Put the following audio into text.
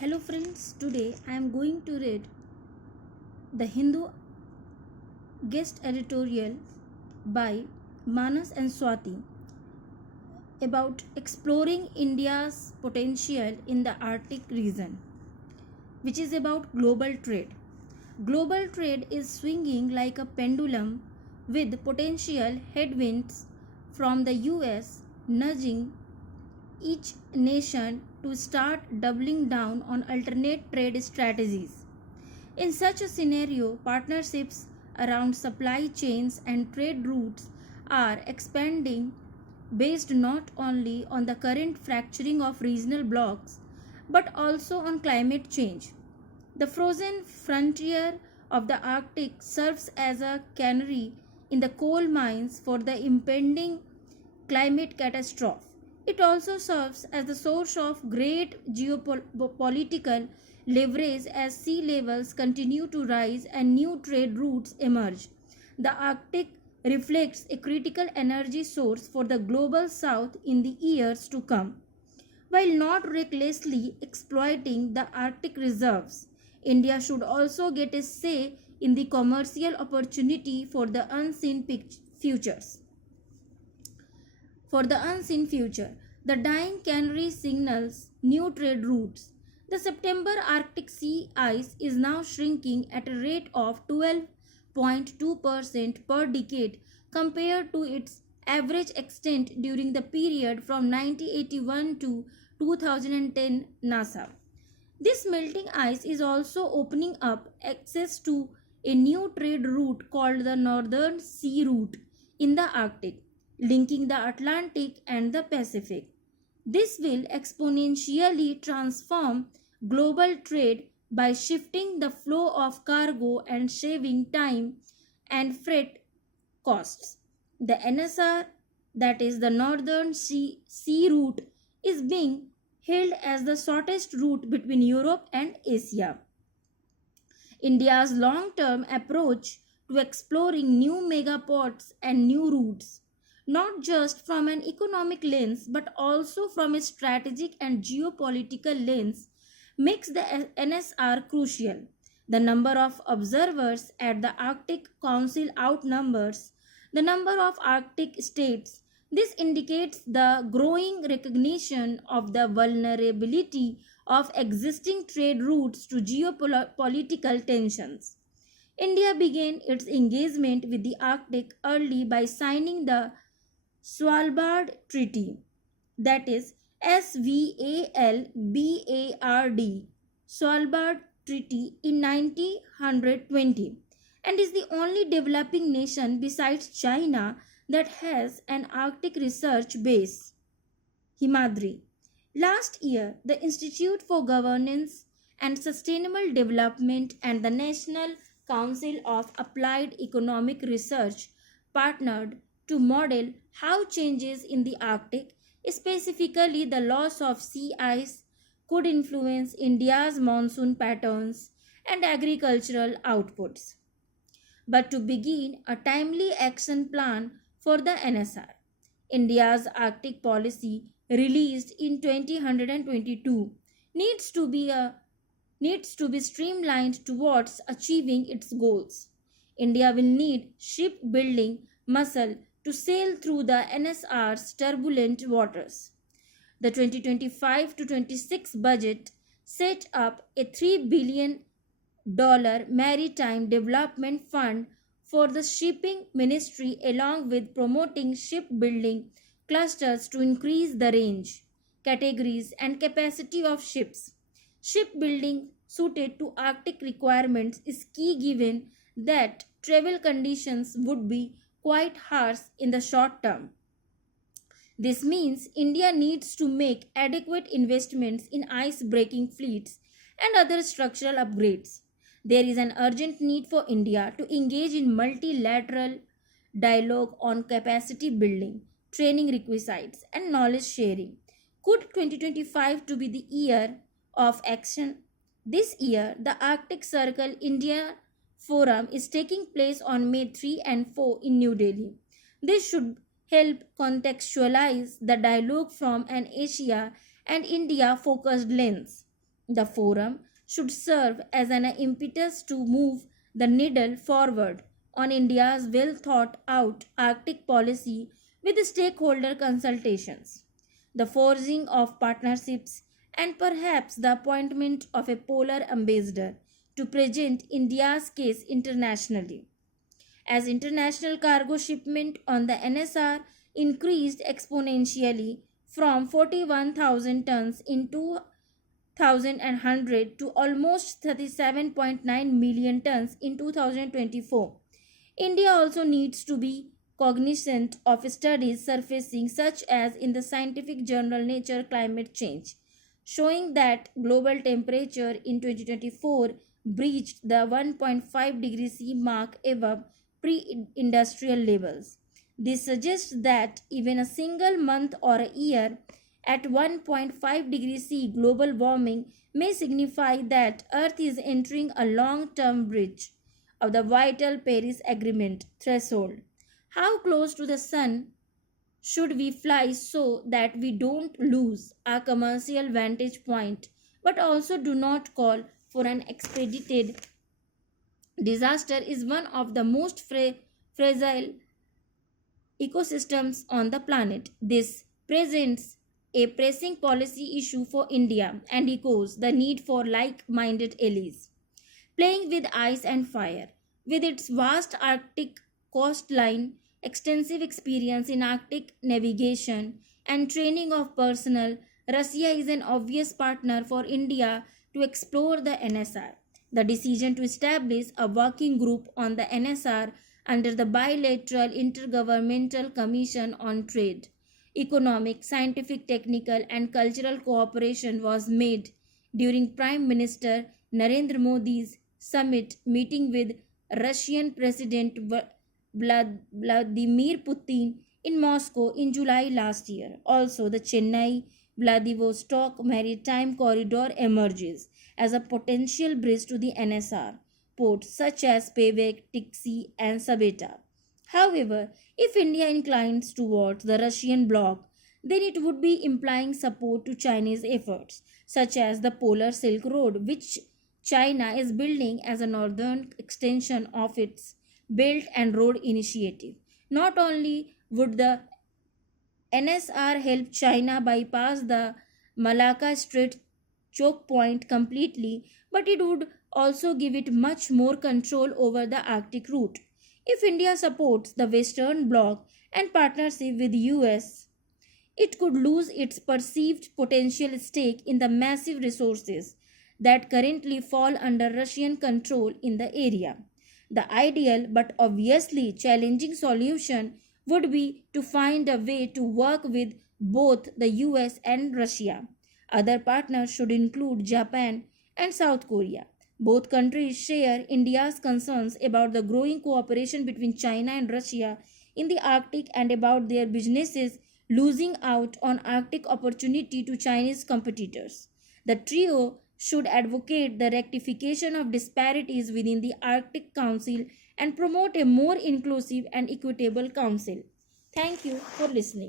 Hello friends, today I am going to read the Hindu guest editorial by Manas and Swati about exploring India's potential in the Arctic region, which is about global trade. Global trade is swinging like a pendulum with potential headwinds from the US nudging each nation to start doubling down on alternate trade strategies. In such a scenario, partnerships around supply chains and trade routes are expanding based not only on the current fracturing of regional blocs but also on climate change. The frozen frontier of the Arctic serves as a canary in the coal mines for the impending climate catastrophe. It also serves as the source of great geopolitical leverage as sea levels continue to rise and new trade routes emerge. The Arctic reflects a critical energy source for the global south in the years to come. While not recklessly exploiting the Arctic reserves, India should also get a say in the commercial opportunity futures. For the unseen future, the dying canary signals new trade routes. The September Arctic sea ice is now shrinking at a rate of 12.2% per decade compared to its average extent during the period from 1981 to 2010 NASA. This melting ice is also opening up access to a new trade route called the Northern Sea Route in the Arctic, linking the Atlantic and the Pacific. This will exponentially transform global trade by shifting the flow of cargo and saving time and freight costs. The NSR, that is the Sea Route, is being hailed as the shortest route between Europe and Asia. India's long term approach to exploring new megaports and new routes, not just from an economic lens but also from a strategic and geopolitical lens, makes the NSR crucial. The number of observers at the Arctic Council outnumbers the number of Arctic states. This indicates the growing recognition of the vulnerability of existing trade routes to geopolitical tensions. India began its engagement with the Arctic early by signing the Svalbard Treaty, that is SVALBARD, Svalbard Treaty in 1920, and is the only developing nation besides China that has an Arctic research base. Himadri. Last year, the Institute for Governance and Sustainable Development and the National Council of Applied Economic Research partnered to model how changes in the Arctic, specifically the loss of sea ice, could influence India's monsoon patterns and agricultural outputs. But to begin a timely action plan for the NSR, India's Arctic policy released in 2022 needs to be streamlined towards achieving its goals. India will need shipbuilding muscle to sail through the NSR's turbulent waters. The 2025 to 26 budget set up a $3 billion maritime development fund for the shipping ministry along with promoting shipbuilding clusters to increase the range, categories and capacity of ships. Shipbuilding suited to Arctic requirements is key given that travel conditions would be quite harsh in the short term. This means India needs to make adequate investments in ice breaking fleets and other structural upgrades. There is an urgent need for India to engage in multilateral dialogue on capacity building, training requisites, and knowledge sharing. Could 2025 to be the year of action? This year, the Arctic Circle India Forum is taking place on May 3 and 4 in New Delhi. This should help contextualize the dialogue from an Asia and India focused lens. The forum should serve as an impetus to move the needle forward on India's well thought out Arctic policy with stakeholder consultations, the forging of partnerships, and perhaps the appointment of a polar ambassador to present India's case internationally. As international cargo shipment on the NSR increased exponentially from 41,000 tons in 2100 to almost 37.9 million tons in 2024. India also needs to be cognizant of studies surfacing, such as in the scientific journal Nature Climate Change, showing that global temperature in 2024 breached the 1.5 degrees C mark above pre industrial levels. This suggests that even a single month or a year at 1.5 degrees C global warming may signify that Earth is entering a long term breach of the vital Paris Agreement threshold. How close to the sun should we fly so that we don't lose our commercial vantage point but also do not call for an expedited disaster is one of the most fragile ecosystems on the planet. This presents a pressing policy issue for India and echoes the need for like minded allies. Playing with ice and fire. With its vast Arctic coastline, extensive experience in Arctic navigation, and training of personnel, Russia is an obvious partner for India to explore the NSR. The decision to establish a working group on the NSR under the Bilateral Intergovernmental Commission on Trade, Economic, Scientific, Technical, and Cultural Cooperation was made during Prime Minister Narendra Modi's summit meeting with Russian President Vladimir Putin in Moscow in July last year. Also, the Chennai-Vladivostok Maritime Corridor emerges as a potential bridge to the NSR ports such as Pevek, Tiksi, and Sabetta. However, if India inclines towards the Russian bloc, then it would be implying support to Chinese efforts, such as the Polar Silk Road, which China is building as a northern extension of its Belt and Road Initiative. Not only would the NSR help China bypass the Malacca Strait choke point completely, but it would also give it much more control over the Arctic route. If India supports the Western Bloc and partnership with US, it could lose its perceived potential stake in the massive resources that currently fall under Russian control in the area. The ideal but obviously challenging solution would be to find a way to work with both the US and Russia. Other partners should include Japan and South Korea. Both countries share India's concerns about the growing cooperation between China and Russia in the Arctic and about their businesses losing out on Arctic opportunity to Chinese competitors. The trio should advocate the rectification of disparities within the Arctic Council and promote a more inclusive and equitable council. Thank you for listening.